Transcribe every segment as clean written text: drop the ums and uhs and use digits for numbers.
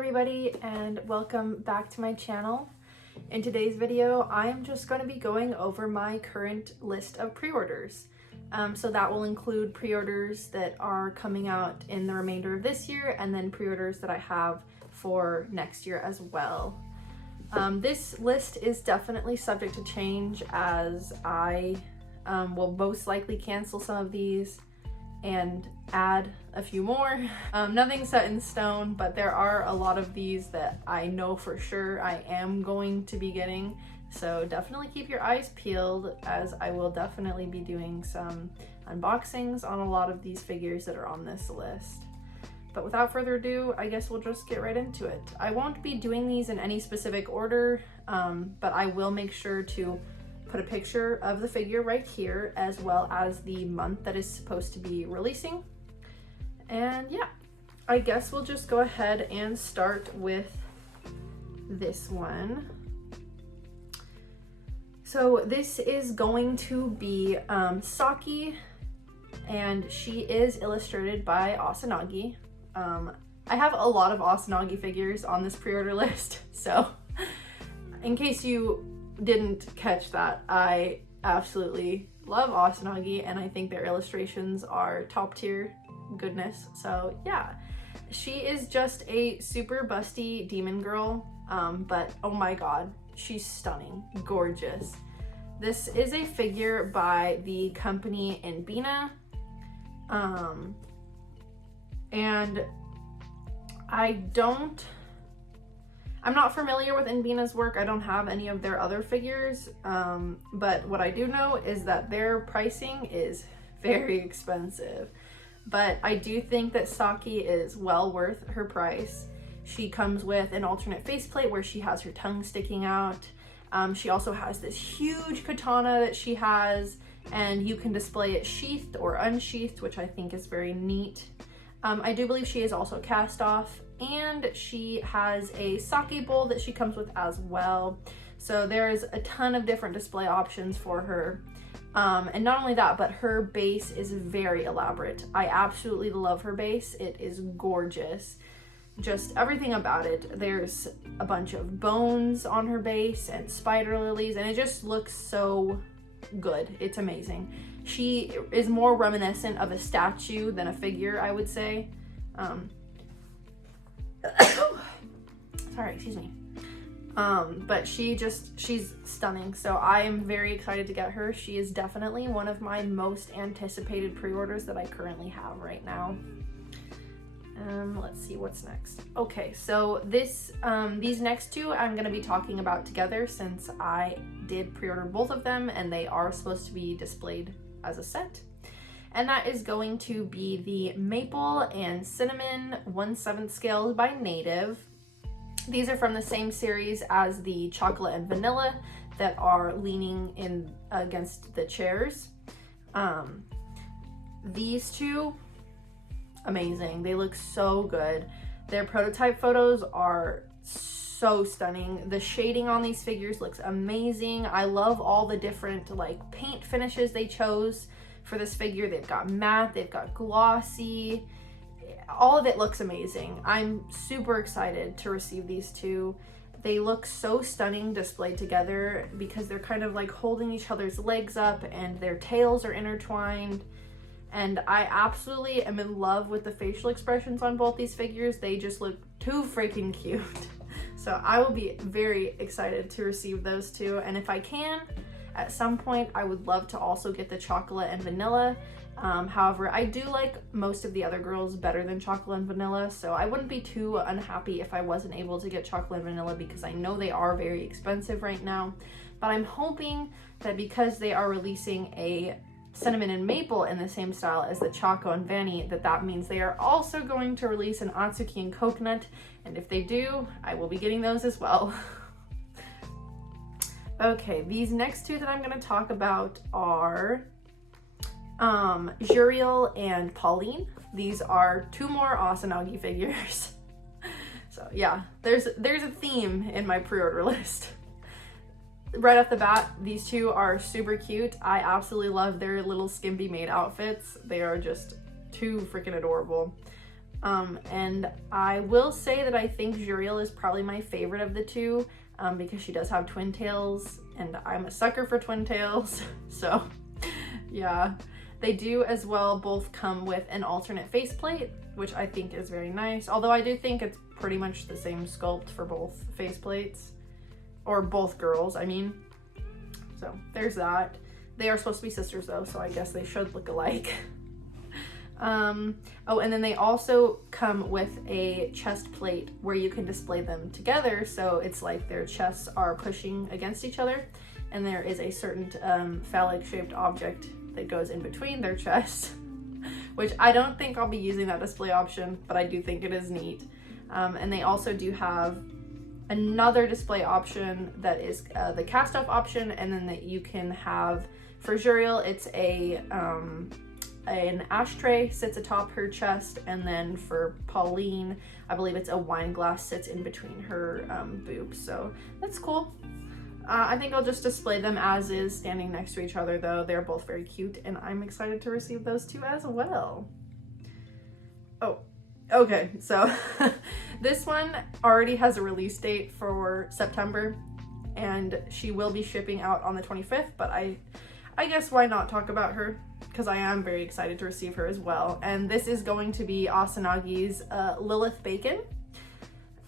everybody and welcome back to my channel. In today's video, I'm just going to be going over my current list of pre-orders. So that will include pre-orders that are coming out in the remainder of this year and then pre-orders that I have for next year as well. This list is definitely subject to change as I will most likely cancel some of these and add a few more. Nothing set in stone, but there are a lot of these that I know for sure I am going to be getting. So definitely keep your eyes peeled, as I will definitely be doing some unboxings on a lot of these figures that are on this list. But without further ado, I guess we'll just get right into it. I won't be doing these in any specific order, but I will make sure to put a picture of the figure right here, as well as the month that is supposed to be releasing. And yeah, I guess we'll just go ahead and start with this one. So this is going to be Saki, and she is illustrated by Asanagi. I have a lot of Asanagi figures on this pre-order list, so in case you didn't catch that, I absolutely love Asanagi and I think their illustrations are top tier goodness. So yeah, she is just a super busty demon girl, but oh my god, she's stunning, gorgeous. This is a figure by the company Inbina, and I'm not familiar with Inbina's work. I don't have any of their other figures, but what I do know is that their pricing is very expensive. But I do think that Saki is well worth her price. She comes with an alternate faceplate where she has her tongue sticking out. She also has this huge katana that she has, and you can display it sheathed or unsheathed, which I think is very neat. I do believe she is also cast off, and she has a sake bowl that she comes with as well. So there's a ton of different display options for her. And not only that, but her base is very elaborate. I absolutely love her base. It is gorgeous. Just everything about it. There's a bunch of bones on her base and spider lilies, and it just looks so good. It's amazing. She is more reminiscent of a statue than a figure, I would say. Sorry, excuse me. But she's stunning. So I am very excited to get her. She is definitely one of my most anticipated pre-orders that I currently have right now. Let's see what's next. Okay, so these next two I'm going to be talking about together since I did pre-order both of them and they are supposed to be displayed as a set. And that is going to be the Maple and Cinnamon 1/7 scales by Native. These are from the same series as the Chocolate and Vanilla that are leaning in against the chairs. These two, amazing. They look so good. Their prototype photos are so stunning. The shading on these figures looks amazing. I love all the different like paint finishes they chose for this figure. They've got matte, they've got glossy. All of it looks amazing. I'm super excited to receive these two. They look so stunning displayed together because they're kind of like holding each other's legs up and their tails are intertwined. And I absolutely am in love with the facial expressions on both these figures. They just look too freaking cute. So I will be very excited to receive those two. And if I can, at some point, I would love to also get the Chocolate and Vanilla. However, I do like most of the other girls better than Chocolate and Vanilla, so I wouldn't be too unhappy if I wasn't able to get Chocolate and Vanilla because I know they are very expensive right now. But I'm hoping that because they are releasing a Cinnamon and Maple in the same style as the Choco and Vanny, that means they are also going to release an Atsuki and Coconut, and if they do, I will be getting those as well. Okay, these next two that I'm going to talk about are Juriel and Pauline. These are two more Asanagi figures. So yeah, there's a theme in my pre-order list. Right off the bat, these two are super cute. I absolutely love their little skimpy maid outfits. They are just too freaking adorable. And I will say that I think Juriel is probably my favorite of the two, because she does have twin tails, and I'm a sucker for twin tails. So yeah, they do as well both come with an alternate faceplate, which I think is very nice. Although I do think it's pretty much the same sculpt for both faceplates, or both girls, I mean. So there's that. They are supposed to be sisters though, so I guess they should look alike. Oh, and then they also come with a chest plate where you can display them together, so it's like their chests are pushing against each other, and there is a certain phallic shaped object that goes in between their chests, which I don't think I'll be using that display option, but I do think it is neat. And they also do have another display option that is the cast off option, and then that you can have for Juriel, it's an ashtray sits atop her chest, and then for Pauline, I believe it's a wine glass sits in between her boobs. So that's cool. I think I'll just display them as is, standing next to each other though. They're both very cute, and I'm excited to receive those two as well. Oh, okay, so this one already has a release date for September, and she will be shipping out on the 25th, but I guess why not talk about her, because I am very excited to receive her as well. And this is going to be Asanagi's Lilith Bacon.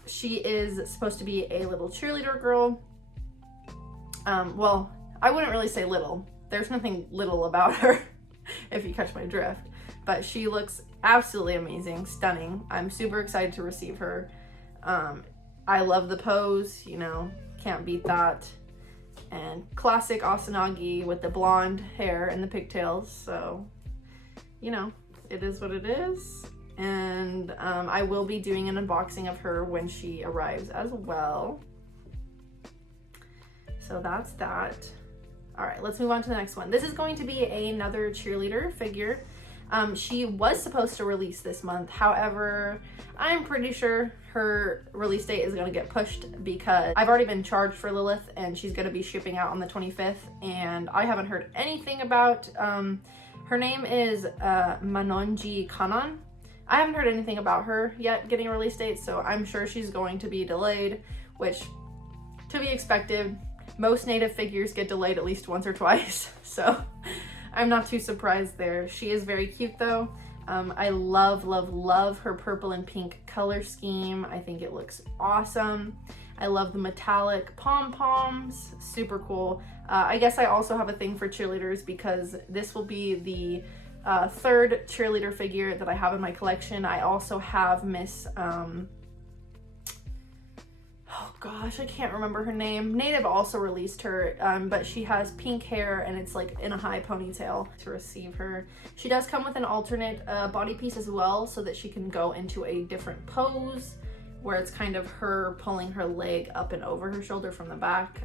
She is supposed to be a little cheerleader girl. Well, I wouldn't really say little. There's nothing little about her, if you catch my drift. But she looks absolutely amazing, stunning. I'm super excited to receive her. I love the pose, you know, can't beat that. And classic Asanagi with the blonde hair and the pigtails, so, you know, it is what it is. And I will be doing an unboxing of her when she arrives as well. So that's that. All right, let's move on to the next one. This is going to be another cheerleader figure. She was supposed to release this month. However, I'm pretty sure her release date is going to get pushed because I've already been charged for Lilith, and she's going to be shipping out on the 25th, and I haven't heard anything about, her name is Manoni Kanan. I haven't heard anything about her yet getting a release date, so I'm sure she's going to be delayed, which, to be expected, most native figures get delayed at least once or twice, so I'm not too surprised there. She is very cute though. I love, love, love her purple and pink color scheme. I think it looks awesome. I love the metallic pom-poms, super cool. I guess I also have a thing for cheerleaders because this will be the third cheerleader figure that I have in my collection. I also have Miss, oh gosh, I can't remember her name. Native also released her, but she has pink hair and it's like in a high ponytail to receive her. She does come with an alternate body piece as well, so that she can go into a different pose where it's kind of her pulling her leg up and over her shoulder from the back.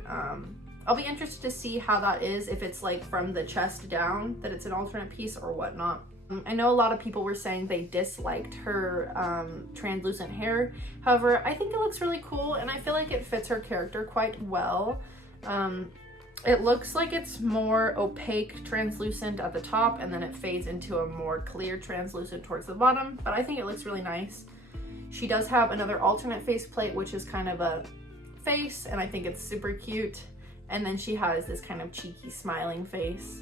I'll be interested to see how that is, if it's like from the chest down that it's an alternate piece or whatnot. I know a lot of people were saying they disliked her translucent hair. However, I think it looks really cool, and I feel like it fits her character quite well. It looks like it's more opaque translucent at the top, and then it fades into a more clear translucent towards the bottom, but I think it looks really nice. She does have another alternate faceplate, which is kind of a face, and I think it's super cute. And then she has this kind of cheeky smiling face.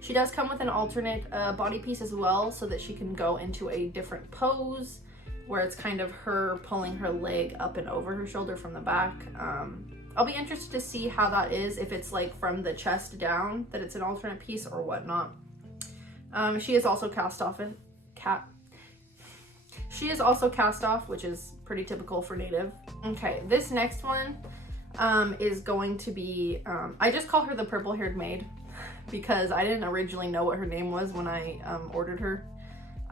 She does come with an alternate body piece as well, so that she can go into a different pose where it's kind of her pulling her leg up and over her shoulder from the back. I'll be interested to see how that is, if it's like from the chest down that it's an alternate piece or whatnot. She is also cast off, which is pretty typical for native. Okay, this next one is going to be, I just call her the purple haired maid because I didn't originally know what her name was when I ordered her.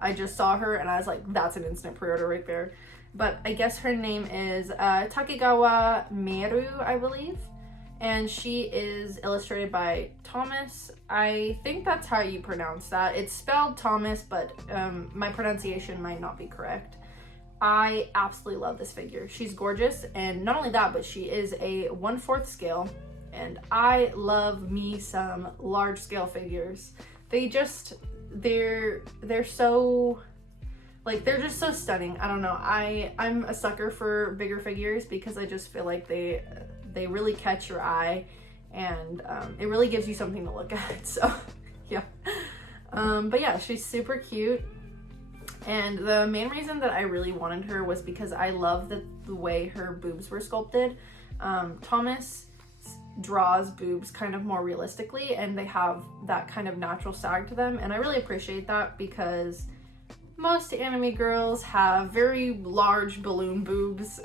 I just saw her and I was like, that's an instant pre-order right there. But I guess her name is Takawa Meu, I believe. And she is illustrated by Thomas. I think that's how you pronounce that. It's spelled Thomas, but my pronunciation might not be correct. I absolutely love this figure. She's gorgeous, and not only that, but she is a 1/4 scale, and I love me some large scale figures. They're so, Like, they're just so stunning. I don't know. I'm a sucker for bigger figures because I just feel like they really catch your eye, and it really gives you something to look at. So yeah. But yeah, she's super cute. And the main reason that I really wanted her was because I love the way her boobs were sculpted. Thomas draws boobs kind of more realistically, and they have that kind of natural sag to them, and I really appreciate that because most anime girls have very large balloon boobs.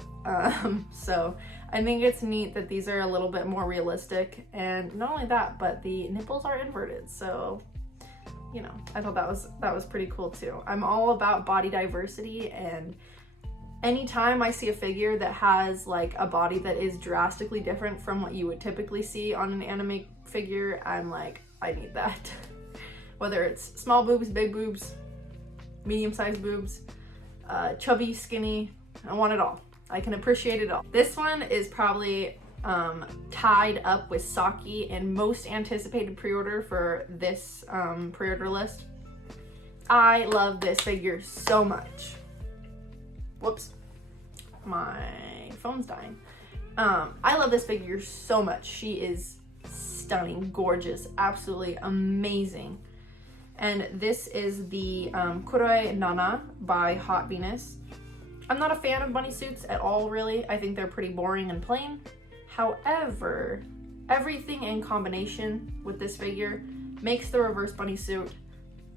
So I think it's neat that these are a little bit more realistic, and not only that, but the nipples are inverted, so you know, I thought that was pretty cool too. I'm all about body diversity, and anytime I see a figure that has like a body that is drastically different from what you would typically see on an anime figure, I'm like, I need that. Whether it's small boobs, big boobs, medium-sized boobs, chubby, skinny, I want it all. I can appreciate it all. This one is probably tied up with Saki in most anticipated pre-order for this pre-order list. I love this figure so much. Whoops, my phone's dying. I love this figure so much. She is stunning, gorgeous, absolutely amazing. And this is the Kur Nana by Hot Venus. I'm not a fan of bunny suits at all, really. I think they're pretty boring and plain. However, everything in combination with this figure makes the reverse bunny suit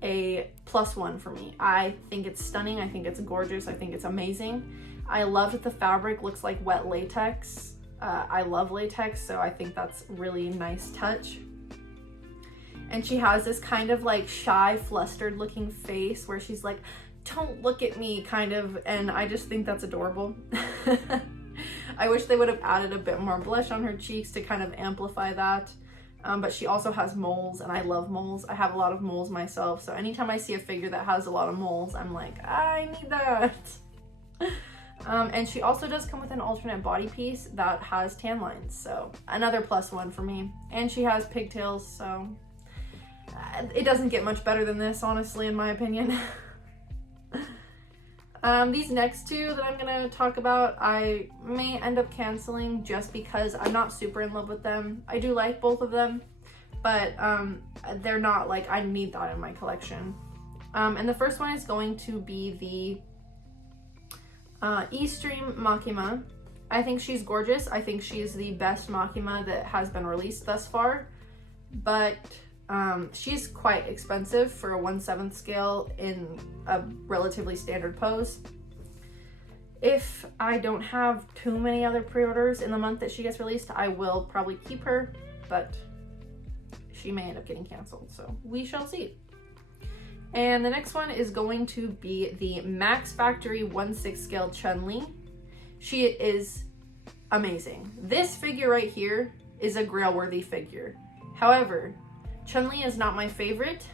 a +1 for me. I think it's stunning. I think it's gorgeous. I think it's amazing. I love that the fabric looks like wet latex. I love latex, so I think that's really nice touch. And she has this kind of like shy, flustered looking face where she's like, "Don't look at me," kind of, and I just think that's adorable. I wish they would have added a bit more blush on her cheeks to kind of amplify that. But she also has moles, and I love moles. I have a lot of moles myself, so anytime I see a figure that has a lot of moles, I'm like, I need that. And she also does come with an alternate body piece that has tan lines, so another +1 for me. And she has pigtails, so it doesn't get much better than this, honestly, in my opinion. These next two that I'm gonna talk about, I may end up canceling just because I'm not super in love with them. I do like both of them, but they're not like, I need that in my collection. And the first one is going to be the Eam Makima. I think she's gorgeous. I think she's the best Makima that has been released thus far, but she's quite expensive for a 1/7 scale in a relatively standard pose. If I don't have too many other pre-orders in the month that she gets released, I will probably keep her, but she may end up getting canceled, so we shall see. And the next one is going to be the Max Factory 1/6 scale Chanley. She is amazing. This figure right here is a grail-worthy figure. However, Chanley is not my favorite.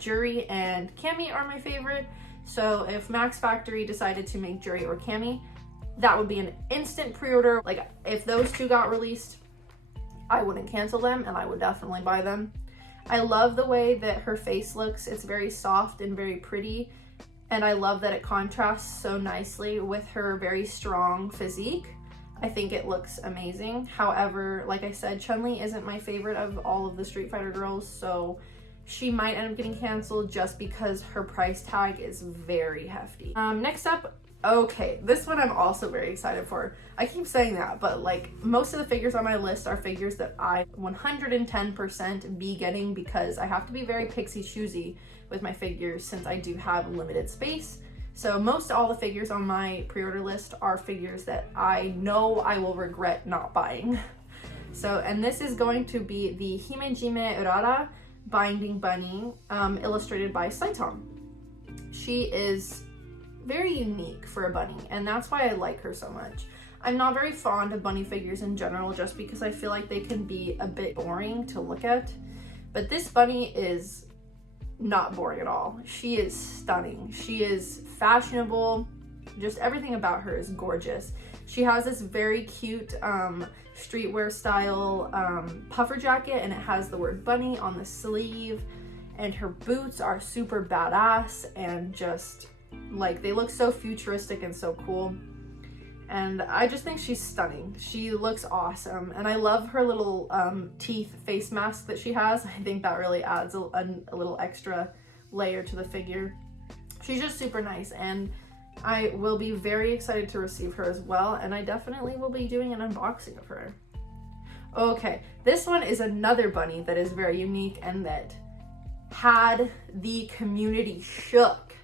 Yuri and Cami are my favorite. So if Max Factory decided to make Yuri or Cami, that would be an instant pre-order. Like, if those two got released, I wouldn't cancel them, and I would definitely buy them. I love the way that her face looks. It's very soft and very pretty, and I love that it contrasts so nicely with her very strong physique. I think it looks amazing. However, like I said, Chanley isn't my favorite of all of the Street Fighter girls, so she might end up getting canceled just because her price tag is very hefty. Next up, okay, this one I'm also very excited for. I keep saying that, but like, most of the figures on my list are figures that I 110% be getting because I have to be very pixie choosy with my figures since I do have limited space. So most all the figures on my pre-order list are figures that I know I will regret not buying. So, and this is going to be the Himejime Ura Binding Bunny, illustrated by Saiton. She is very unique for a bunny, and that's why I like her so much. I'm not very fond of bunny figures in general just because I feel like they can be a bit boring to look at, but this bunny is not boring at all. She is stunning. She is fashionable. Just everything about her is gorgeous. She has this very cute streetwear style puffer jacket, and it has the word bunny on the sleeve, and her boots are super badass and just Like, they look so futuristic and so cool. And I just think she's stunning. She looks awesome. And I love her little teeth face mask that she has. I think that really adds a little extra layer to the figure. She's just super nice, and I will be very excited to receive her as well. And I definitely will be doing an unboxing of her. Okay, this one is another bunny that is very unique and that had the community shook.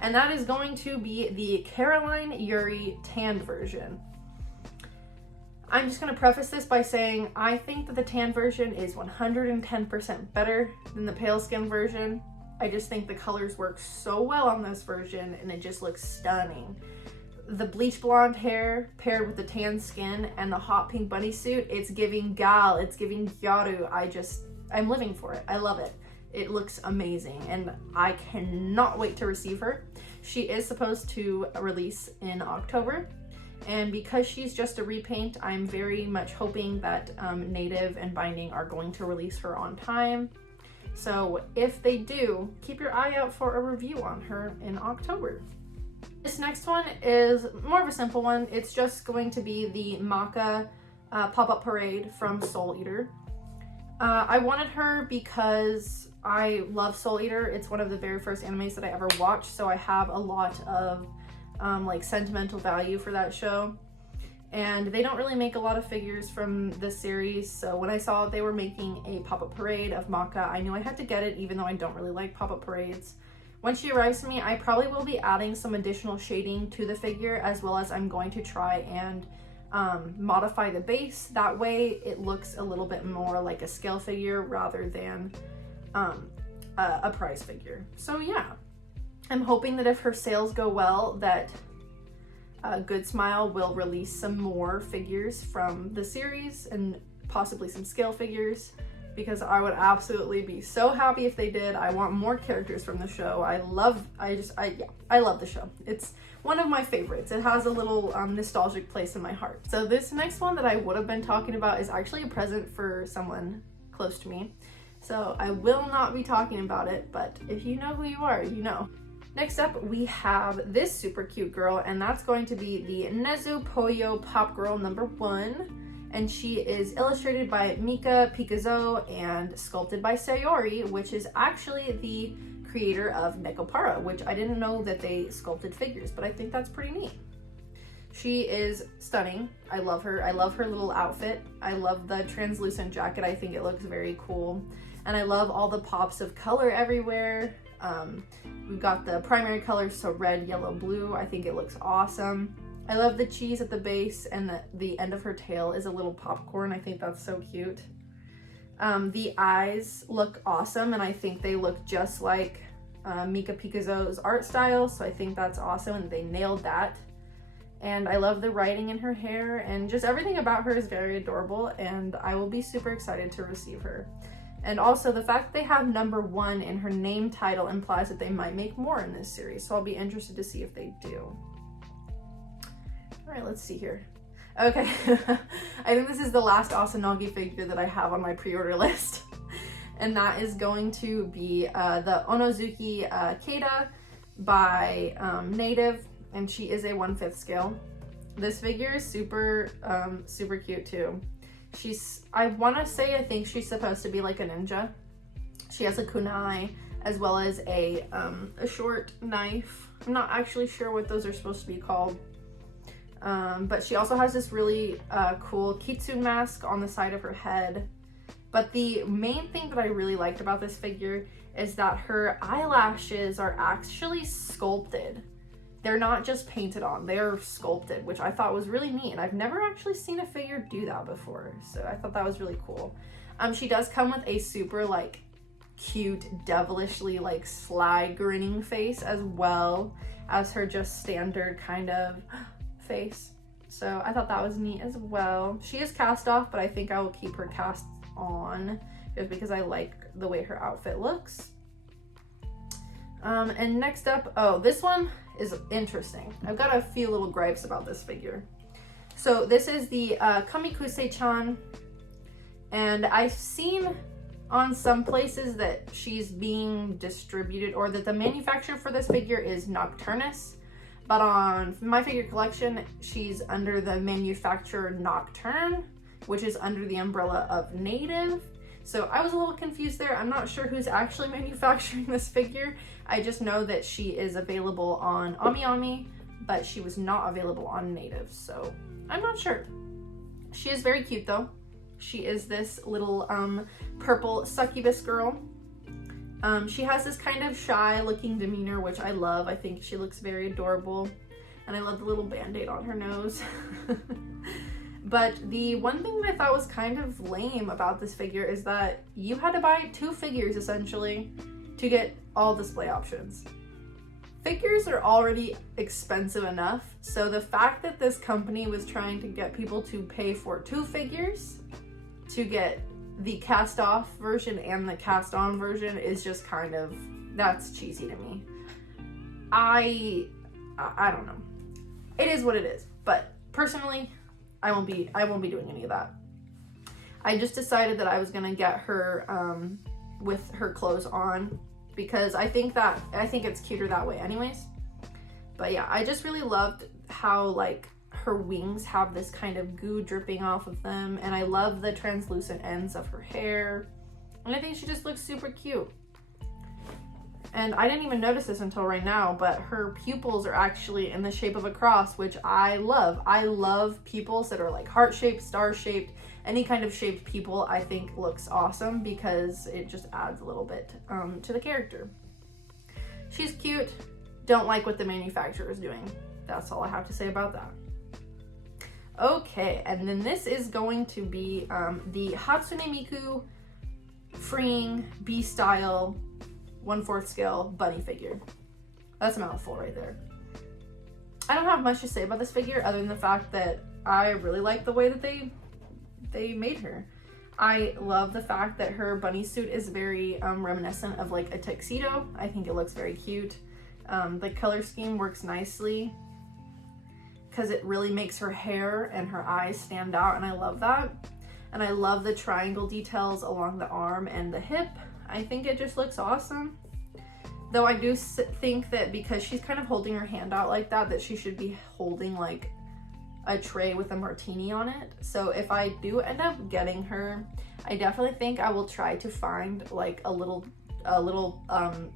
And that is going to be the Caroline Yuri tanned version. I'm just going to preface this by saying I think that the tan version is 110% better than the pale skin version. I just think the colors work so well on this version and it just looks stunning. The bleach blonde hair paired with the tan skin and the hot pink bunny suit, it's giving gal, it's giving gyaru. I'm living for it. I love it. It looks amazing and I cannot wait to receive her. She is supposed to release in October, and because she's just a repaint, I'm very much hoping that Native and Binding are going to release her on time. So if they do, keep your eye out for a review on her in October. This next one is more of a simple one. It's just going to be the Maca pop-up parade from Soul Eater. I wanted her because I love Soul Eater. It's one of the very first animes that I ever watched, so I have a lot of like sentimental value for that show. And they don't really make a lot of figures from this series, so when I saw they were making a pop-up parade of Maca, I knew I had to get it, even though I don't really like pop-up parades. When she arrives to me, I probably will be adding some additional shading to the figure, as well as I'm going to try and modify the base. That way it looks a little bit more like a scale figure rather than a prize figure. So yeah, I'm hoping that if her sales go well, that Good Smile will release some more figures from the series and possibly some scale figures, because I would absolutely be so happy if they did. I want more characters from the show. I love the show. It's one of my favorites. It has a little nostalgic place in my heart. So this next one that I would have been talking about is actually a present for someone close to me. So I will not be talking about it, but if you know who you are, you know. Next up, we have this super cute girl, and that's going to be the Nezu Poo Pop Girl #1. And she is illustrated by Mika Pikazo and sculpted by Sayori, which is actually the creator of Nekopara, which I didn't know that they sculpted figures, but I think that's pretty neat. She is stunning. I love her. I love her little outfit. I love the translucent jacket. I think it looks very cool. And I love all the pops of color everywhere. We've got the primary colors, so red, yellow, blue. I think it looks awesome. I love the cheese at the base, and the end of her tail is a little popcorn. I think that's so cute. The eyes look awesome, and I think they look just like Mika Pikazo's art style, so I think that's awesome, and they nailed that. And I love the writing in her hair, and just everything about her is very adorable, and I will be super excited to receive her. And also the fact that they have #1 in her name title implies that they might make more in this series, so I'll be interested to see if they do. All right, let's see here. Okay, I think this is the last Asanagi figure that I have on my pre-order list. And that is going to be the Onuki Kado by Native, and she is a 1/5 scale. This figure is super cute too. I think she's supposed to be like a ninja. She has a kunai as well as a short knife. I'm not actually sure what those are supposed to be called. But she also has this really cool kitsune mask on the side of her head. But the main thing that I really liked about this figure is that her eyelashes are actually sculpted. They're not just painted on, they're sculpted, which I thought was really neat. And I've never actually seen a figure do that before, so I thought that was really cool. She does come with a super like cute, devilishly like sly grinning face, as well as her just standard kind of face. So I thought that was neat as well. She is cast off, but I think I will keep her cast on just because I like the way her outfit looks. And next up, oh, this one is interesting. I've got a few little gripes about this figure. So this is the Kamikuse-chan, and I've seen on some places that she's being distributed, or that the manufacturer for this figure is Nocturnus, but on My Figure Collection, she's under the manufacturer Nocturne, which is under the umbrella of Native. So I was a little confused there. I'm not sure who's actually manufacturing this figure. I just know that she is available on Ami Ami, but she was not available on Native, so I'm not sure. She is very cute though. She is this little purple succubus girl. She has this kind of shy looking demeanor, which I love. I think she looks very adorable. And I love the little band-aid on her nose. But the one thing that I thought was kind of lame about this figure is that you had to buy 2 figures essentially to get all display options. Figures are already expensive enough, so the fact that this company was trying to get people to pay for 2 figures to get the cast off version and the cast on version is just kind of, that's cheesy to me. I don't know. It is what it is, but personally, I won't be doing any of that. I just decided that I was gonna get her with her clothes on, because I think it's cuter that way anyways. But yeah, I just really loved how like her wings have this kind of goo dripping off of them, and I love the translucent ends of her hair, and I think she just looks super cute. And I didn't even notice this until right now, but her pupils are actually in the shape of a cross, which I love. I love pupils that are like heart-shaped, star-shaped, any kind of shaped pupil I think looks awesome, because it just adds a little bit to the character. She's cute. Don't like what the manufacturer is doing. That's all I have to say about that. Okay, and then this is going to be the Hatsune Miku freeing B-style 1/4 scale bunny figure. That's a mouthful right there. I don't have much to say about this figure other than the fact that I really like the way that they made her. I love the fact that her bunny suit is very reminiscent of like a tuxedo. I think it looks very cute. The color scheme works nicely because it really makes her hair and her eyes stand out, and I love that. And I love the triangle details along the arm and the hip. I think it just looks awesome. Though I do think that because she's kind of holding her hand out like that, that she should be holding like a tray with a martini on it. So if I do end up getting her, I definitely think I will try to find like a little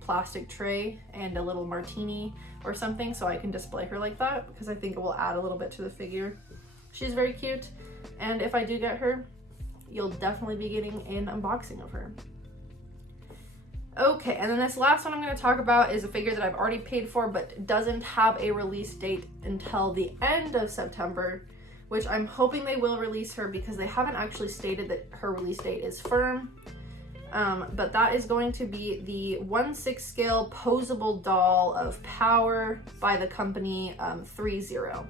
plastic tray and a little martini or something so I can display her like that, because I think it will add a little bit to the figure. She's very cute, and if I do get her, you'll definitely be getting an unboxing of her. Okay, and then this last one I'm going to talk about is a figure that I've already paid for but doesn't have a release date until the end of September, which I'm hoping they will release her because they haven't actually stated that her release date is firm. But that is going to be the 1/6 scale posable doll of Power by the company 3-0.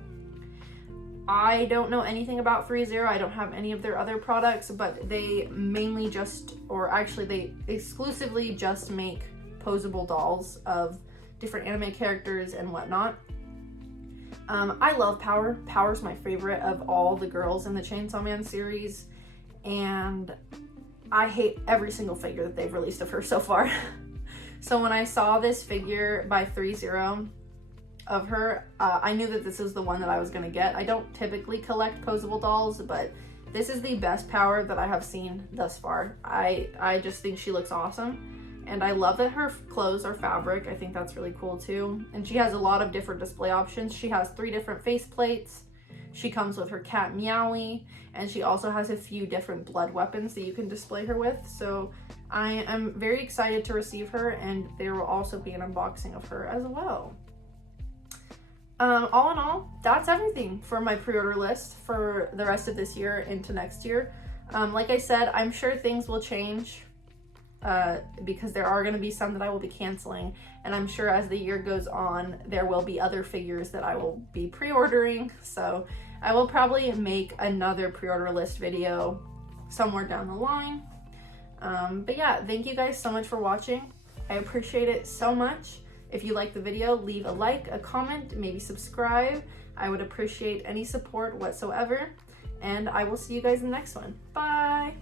I don't know anything about 3-0. I don't have any of their other products, but they mainly just, or actually they exclusively just make posable dolls of different anime characters and whatnot. I love Power. Power's my favorite of all the girls in the Chainsaw Man series, and I hate every single figure that they've released of her so far. So when I saw this figure by 3-0 of her, I knew that this is the one that I was going to get. I don't typically collect posable dolls, but this is the best Power that I have seen thus far. I just think she looks awesome, and I love that her clothes are fabric. I think that's really cool too. And she has a lot of different display options. She has 3 different face plates. She comes with her cat Meowie, and she also has a few different blood weapons that you can display her with. So I am very excited to receive her, and there will also be an unboxing of her as well. All in all, that's everything for my pre-order list for the rest of this year into next year. Like I said, I'm sure things will change because there are going to be some that I will be canceling, and I'm sure as the year goes on, there will be other figures that I will be pre-ordering. So I will probably make another pre-order list video somewhere down the line. But yeah, thank you guys so much for watching. I appreciate it so much. If you like the video, leave a like, a comment, maybe subscribe. I would appreciate any support whatsoever. And I will see you guys in the next one. Bye!